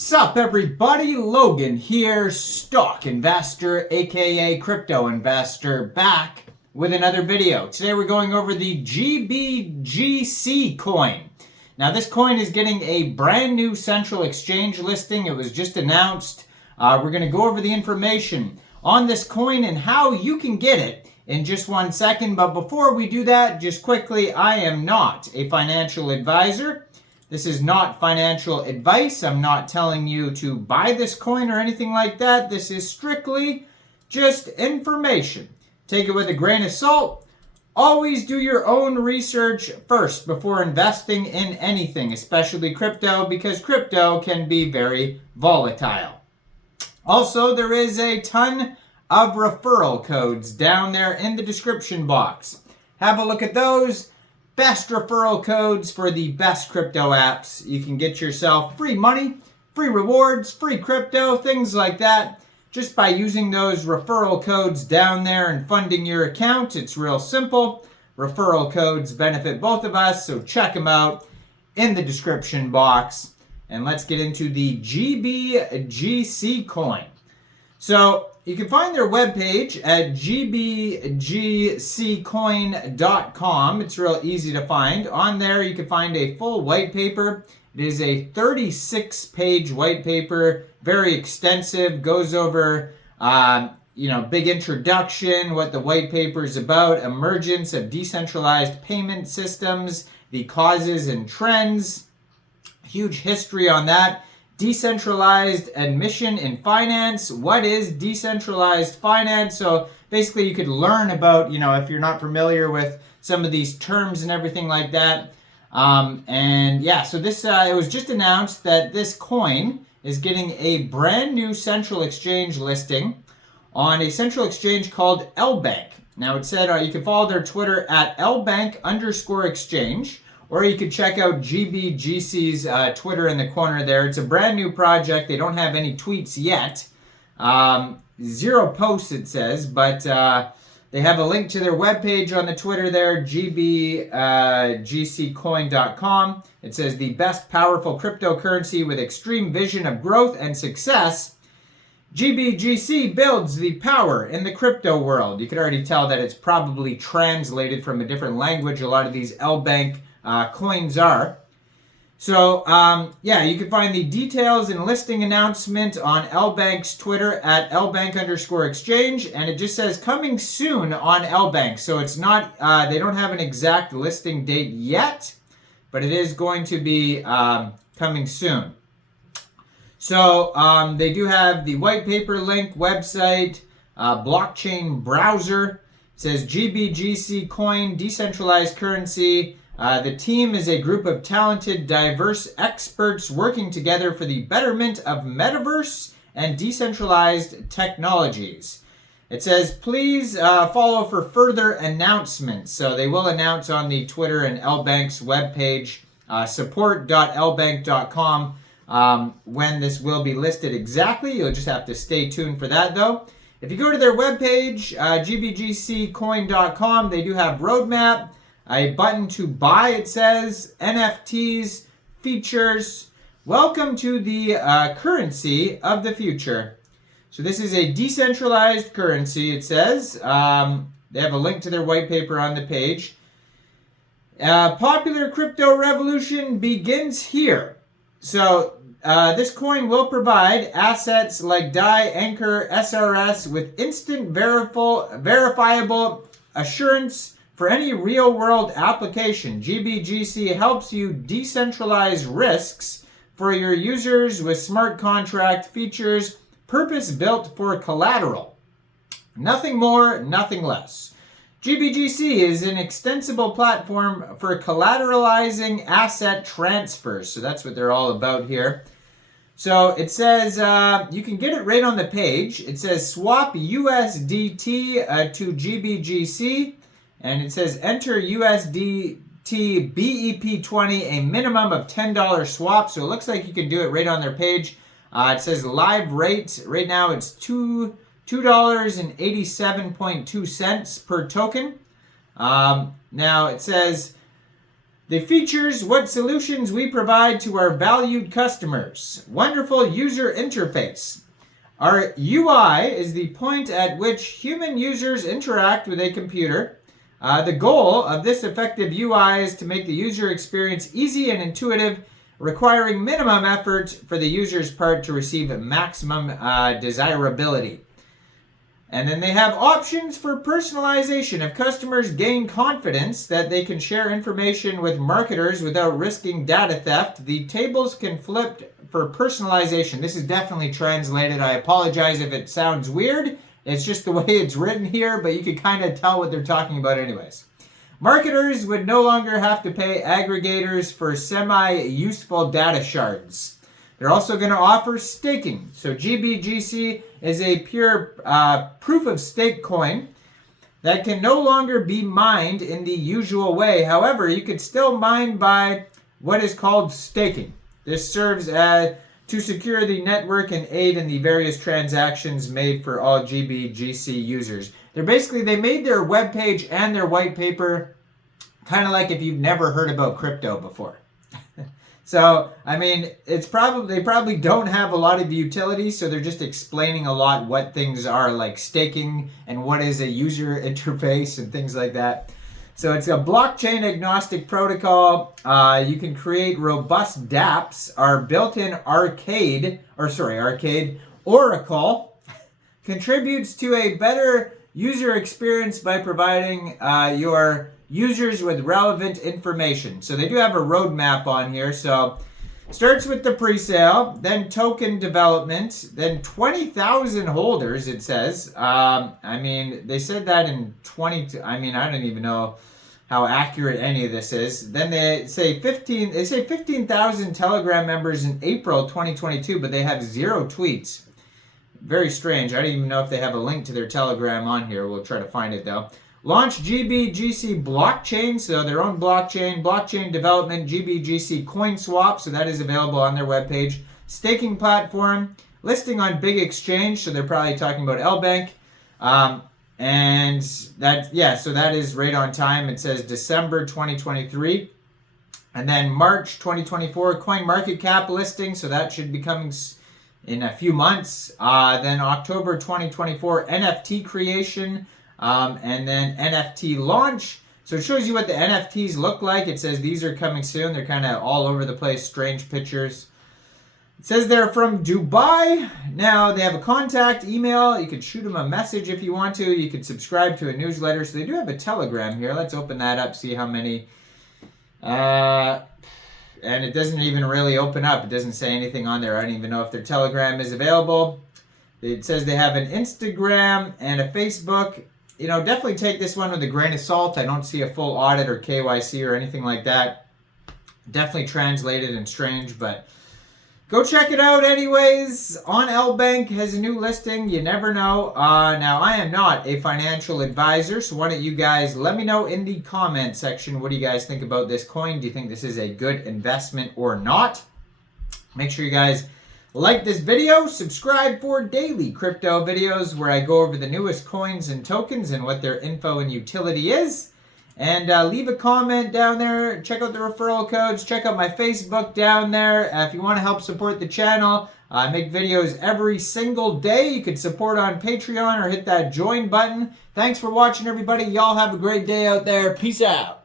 Sup everybody, Logan here, stock investor aka crypto investor, back with another video. Today we're going over the Gbgc coin. Now this coin is getting a brand new central exchange listing. It was just announced. We're going to go over the information on this coin and how you can get it in just 1 second. But before we do that, just quickly, I am not a financial advisor. This is not financial advice. I'm not telling you to buy this coin or anything like that. This is strictly just information. Take it with a grain of salt. Always do your own research first before investing in anything, especially crypto, because crypto can be very volatile. Also, there is a ton of referral codes down there in the description box. Have a look at those. Best referral codes for the best crypto apps. You can get yourself free money, free rewards, free crypto, things like that, just by using those referral codes down there and funding your account. It's real simple. Referral codes benefit both of us, so check them out in the description box. And let's get into the Gbgc coin. So you can find their webpage at gbgccoin.com. It's real easy to find. On there you can find a full white paper. It is a 36-page white paper, very extensive, goes over big introduction, what the white paper is about, emergence of decentralized payment systems, the causes and trends, huge history on that. Decentralized admission in finance. What is decentralized finance? So basically you could learn about, if you're not familiar with some of these terms and everything like that. So this, it was just announced that this coin is getting a brand new central exchange listing on a central exchange called Lbank. Now it said you can follow their Twitter at Lbank_exchange. Or you could check out Gbgc's Twitter in the corner there. It's a brand new project. They don't have any tweets yet. 0 posts, it says. But they have a link to their webpage on the Twitter there, gbgccoin.com. It says, the best powerful cryptocurrency with extreme vision of growth and success. Gbgc builds the power in the crypto world. You can already tell that it's probably translated from a different language. A lot of these Lbank coins are. So, you can find the details and listing announcement on Lbank's Twitter at Lbank_exchange, and it just says coming soon on Lbank. So it's not, they don't have an exact listing date yet, but it is going to be coming soon. So, they do have the white paper link, website, blockchain browser. It says Gbgc coin, decentralized currency. The team is a group of talented, diverse experts working together for the betterment of metaverse and decentralized technologies. It says, please follow for further announcements. So they will announce on the Twitter and Lbank's webpage, support.lbank.com, when this will be listed exactly. You'll just have to stay tuned for that, though. If you go to their webpage, gbgccoin.com, they do have roadmap. A button to buy, it says, NFTs, features. Welcome to the currency of the future. So this is a decentralized currency, it says. They have a link to their white paper on the page. Popular crypto revolution begins here. So this coin will provide assets like DAI, Anchor, SRS with instant verifiable assurance for any real-world application. Gbgc helps you decentralize risks for your users with smart contract features purpose-built for collateral. Nothing more, nothing less. Gbgc is an extensible platform for collateralizing asset transfers. So that's what they're all about here. So it says you can get it right on the page. It says swap USDT to Gbgc. And it says enter USDT BEP20, a minimum of $10 swap. So it looks like you can do it right on their page. It says live rate. Right now it's $2.87.2 per token. Now it says The features, what solutions we provide to our valued customers. Wonderful user interface. Our UI is the point at which human users interact with a computer. The goal of this effective UI is to make the user experience easy and intuitive, requiring minimum effort for the user's part to receive maximum desirability. And then they have options for personalization. If customers gain confidence that they can share information with marketers without risking data theft, the tables can flip for personalization. This is definitely translated. I apologize if it sounds weird. It's just the way it's written here, but you can kind of tell what they're talking about anyways. Marketers would no longer have to pay aggregators for semi-useful data shards. They're also going to offer staking. So Gbgc is a pure proof-of-stake coin that can no longer be mined in the usual way. However, you could still mine by what is called staking. This serves to secure the network and aid in the various transactions made for all Gbgc users. They made their webpage and their white paper kind of like if you've never heard about crypto before. So, I mean, they probably don't have a lot of utility, so they're just explaining a lot what things are, like staking and what is a user interface and things like that. So it's a blockchain agnostic protocol. You can create robust dApps. Our built-in arcade Oracle contributes to a better user experience by providing your users with relevant information. So they do have a roadmap on here. So starts with the pre-sale, then token development, then 20,000 holders, it says. I mean, they said that in I don't even know how accurate any of this is. Then they say 15,000 Telegram members in April 2022, but they have 0 tweets. Very strange. I don't even know if they have a link to their Telegram on here. We'll try to find it though. Launch Gbgc blockchain, so their own blockchain development, Gbgc coin swap, so that is available on their webpage. Staking platform, listing on big exchange, so they're probably talking about Lbank. And so that is right on time. It says December 2023. And then March 2024 coin market cap listing, so that should be coming in a few months. Then October 2024 NFT creation. And then NFT launch. So it shows you what the NFTs look like. It says these are coming soon. They're kind of all over the place, strange pictures. It says they're from Dubai. Now they have a contact email. You could shoot them a message if you want to. You could subscribe to a newsletter. So they do have a Telegram here. Let's open that up, see how many. And it doesn't even really open up. It doesn't say anything on there. I don't even know if their Telegram is available. It says they have an Instagram and a Facebook. You know, definitely take this one with a grain of salt. I don't see a full audit or KYC or anything like that. Definitely translated and strange, but go check it out anyways. On Lbank has a new listing. You never know. Now, I am not a financial advisor, so why don't you guys let me know in the comment section. What do you guys think about this coin? Do you think this is a good investment or not? Make sure you guys like this video, subscribe for daily crypto videos where I go over the newest coins and tokens and what their info and utility is. And leave a comment down there. Check out the referral codes. Check out my Facebook down there. If you want to help support the channel, I make videos every single day. You can support on Patreon or hit that join button. Thanks for watching, everybody. Y'all have a great day out there. Peace out.